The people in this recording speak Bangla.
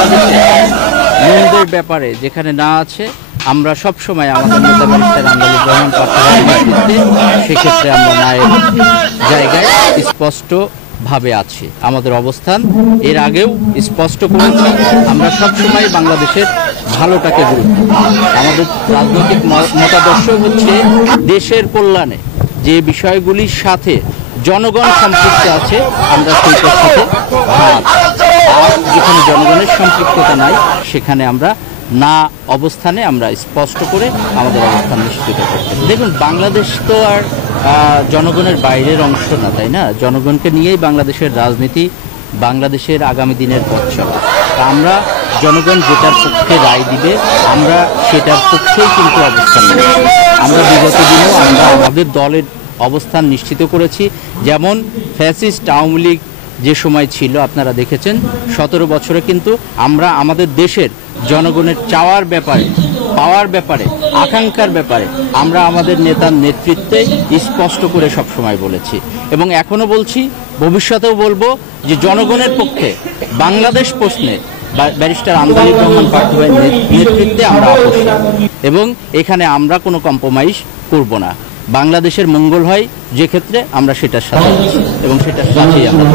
বাংলাদেশের মন্দের ব্যাপারে যেখানে না আছে, আমরা সব সময় আমাদের নেতা ব্যারিস্টার আন্দালিব রহমান পাটোয়ারির নেতৃত্বে সেক্ষেত্রে আমরা ন্যায়ের জায়গায় স্পষ্টভাবে আছি। আমাদের অবস্থান এর আগেও স্পষ্ট করেছি, আমরা সবসময় বাংলাদেশের ভালোটাকে গুরুত্ব দিই। আমাদের রাজনৈতিক মতাদর্শ হচ্ছে দেশের কল্যাণে যে বিষয়গুলির সাথে জনগণ সম্পৃক্ত আছে আমরা সেইটার সাথে ভাগ, আর যেখানে জনগণের সম্পৃক্ততা নাই সেখানে আমরা না অবস্থানে আমরা স্পষ্ট করে আমাদের অবস্থান নিশ্চিত করতে। দেখুন, বাংলাদেশ তো আর জনগণের বাইরের অংশ না, তাই না? জনগণকে নিয়েই বাংলাদেশের রাজনীতি, বাংলাদেশের আগামী দিনের পথ চলা। আমরা জনগণ যেটার পক্ষে রায় দিবে আমরা সেটার পক্ষেই কিন্তু অবস্থান নেব। আমরা বিগত দিনেও আমরা আমাদের দলের অবস্থান নিশ্চিত করেছি। যেমন ফ্যাসিস্ট আওয়ামী লীগ যে সময় ছিল আপনারা দেখেছেন, 17 বছরে কিন্তু আমরা আমাদের দেশের জনগণের চাওয়ার ব্যাপারে, পাওয়ার ব্যাপারে, আকাঙ্ক্ষার ব্যাপারে আমরা আমাদের নেতার নেতৃত্বে স্পষ্ট করে সবসময় বলেছি এবং এখনও বলছি, ভবিষ্যতেও বলবো যে জনগণের পক্ষে বাংলাদেশ প্রশ্নে ব্যারিস্টার আন্দালিব রহমান পাটোয়ারির নেতৃত্বে আমরা আপোষহীন এবং এখানে আমরা কোনো কম্প্রোমাইজ করব না। বাংলাদেশের মঙ্গল হয় যে ক্ষেত্রে আমরা সেটার সাথে এবং সেটার সাথেই আমরা।